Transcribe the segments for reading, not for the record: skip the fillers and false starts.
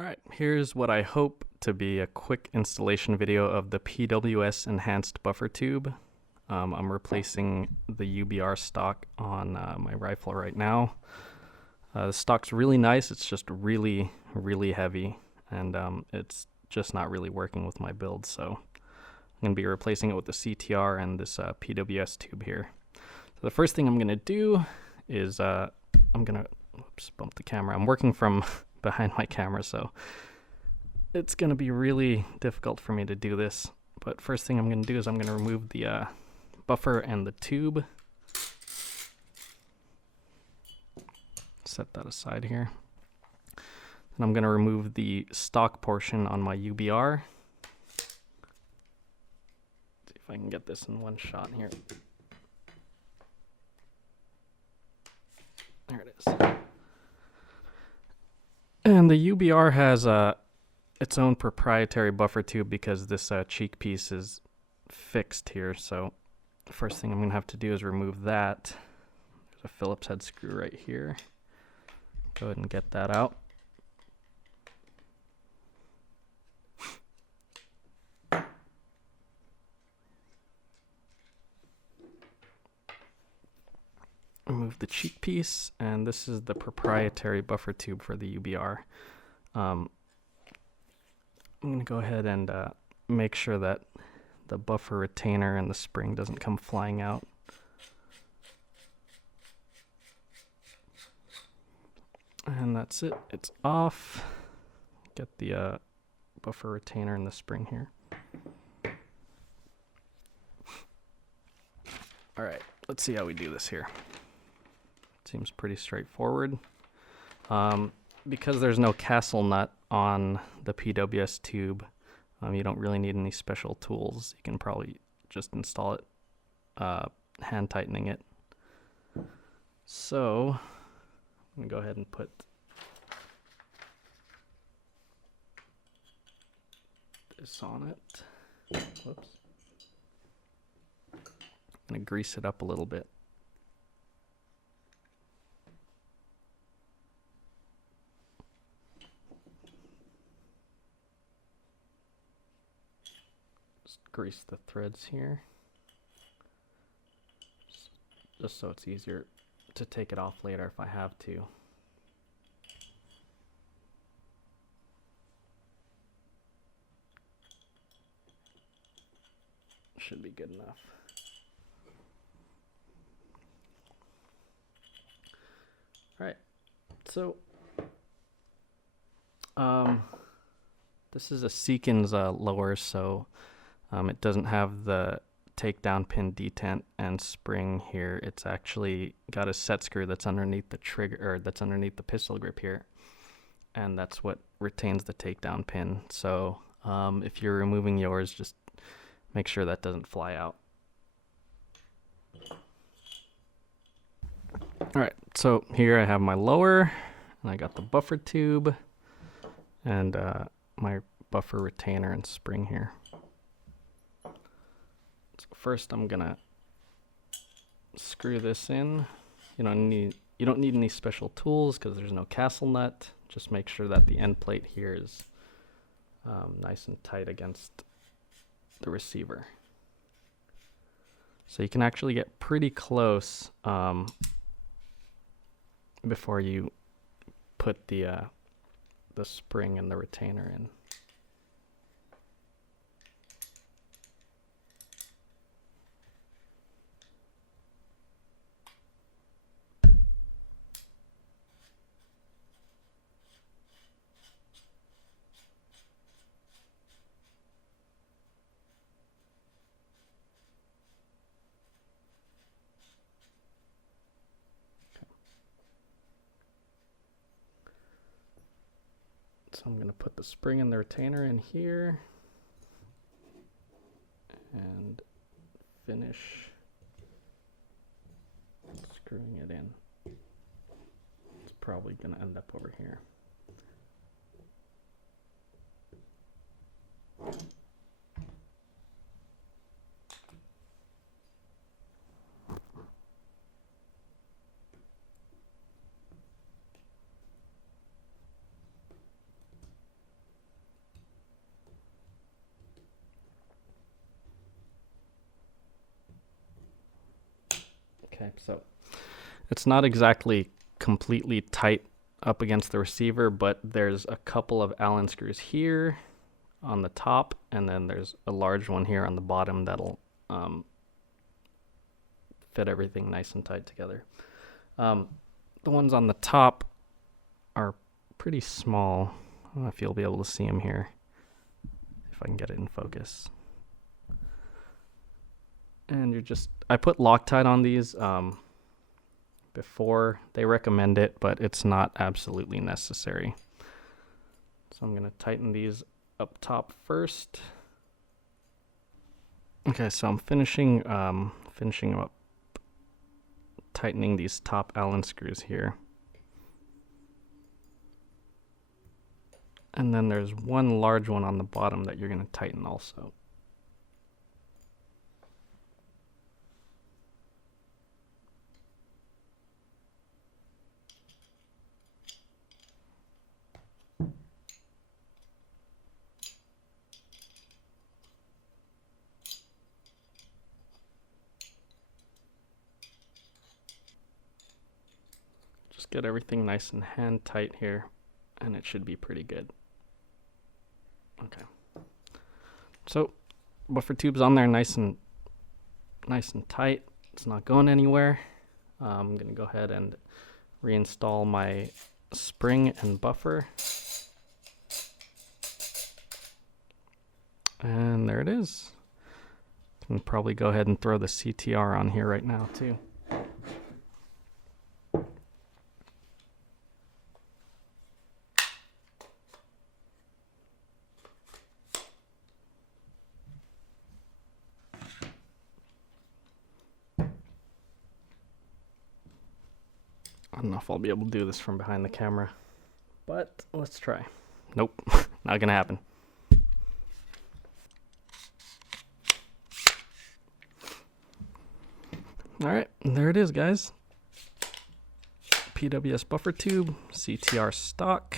Alright, here's what I hope to be a quick installation video of the PWS enhanced buffer tube. I'm replacing the UBR stock on my rifle right now. The stock's really nice, it's just really heavy, and it's just not really working with my build, so I'm going to be replacing it with the CTR and this PWS tube here. So the first thing I'm going to do is I'm going to, oops, bump the camera. I'm working from behind my camera, so it's going to be really difficult for me to do this. But first thing I'm going to do is I'm going to remove the buffer and the tube. Set that aside here. Then I'm going to remove the stock portion on my UBR. See if I can get this in one shot here. There it is. And the UBR has its own proprietary buffer tube because this cheek piece is fixed here. So the first thing I'm going to have to do is remove that. There's a Phillips head screw right here. Go ahead and get that out. Remove the cheek piece, and this is the proprietary buffer tube for the UBR. I'm going to go ahead and make sure that the buffer retainer and the spring doesn't come flying out. And that's it. It's off. Get the buffer retainer and the spring here. All right, let's see how we do this here. Seems pretty straightforward. Because there's no castle nut on the PWS tube, you don't really need any special tools. You can probably just install it, hand tightening it. So I'm gonna go ahead and put this on it. Whoops. I'm gonna grease it up a little bit. Grease the threads here, just so it's easier to take it off later if I have to. Should be good enough. All right, so this is a Seekins lower, so it doesn't have the takedown pin detent and spring here. It's actually got a set screw that's underneath the trigger, or that's underneath the pistol grip here, and that's what retains the takedown pin. So if you're removing yours, just make sure that doesn't fly out. All right, so here I have my lower, and I got the buffer tube and my buffer retainer and spring here. So first I'm gonna screw this in. You don't need any special tools because there's no castle nut. Just make sure that the end plate here is nice and tight against the receiver. So you can actually get pretty close before you put the spring and the retainer in. So I'm going to put the spring and the retainer in here and finish screwing it in. It's probably going to end up over here. Okay, so it's not exactly completely tight up against the receiver, but there's a couple of Allen screws here on the top, and then there's a large one here on the bottom that'll fit everything nice and tight together. The ones on the top are pretty small. I don't know if you'll be able to see them here, if I can get it in focus. And I put Loctite on these before. They recommend it, but it's not absolutely necessary. So I'm gonna tighten these up top first. Okay, so I'm finishing up tightening these top Allen screws here. And then there's one large one on the bottom that you're gonna tighten also. Just get everything nice and hand tight here, and it should be pretty good. Okay. So buffer tube's on there nice and tight. It's not going anywhere. I'm gonna go ahead and reinstall my spring and buffer. And there it is. Can probably go ahead and throw the CTR on here right now too. I don't know if I'll be able to do this from behind the camera, but let's try. Nope, not gonna happen. All right, there it is, guys. PWS buffer tube, CTR stock.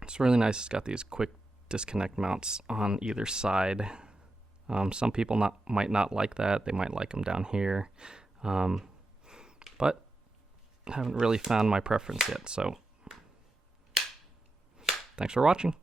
It's really nice. It's got these quick disconnect mounts on either side. Some people might not like that. They might like them down here, but haven't really found my preference yet. So thanks for watching.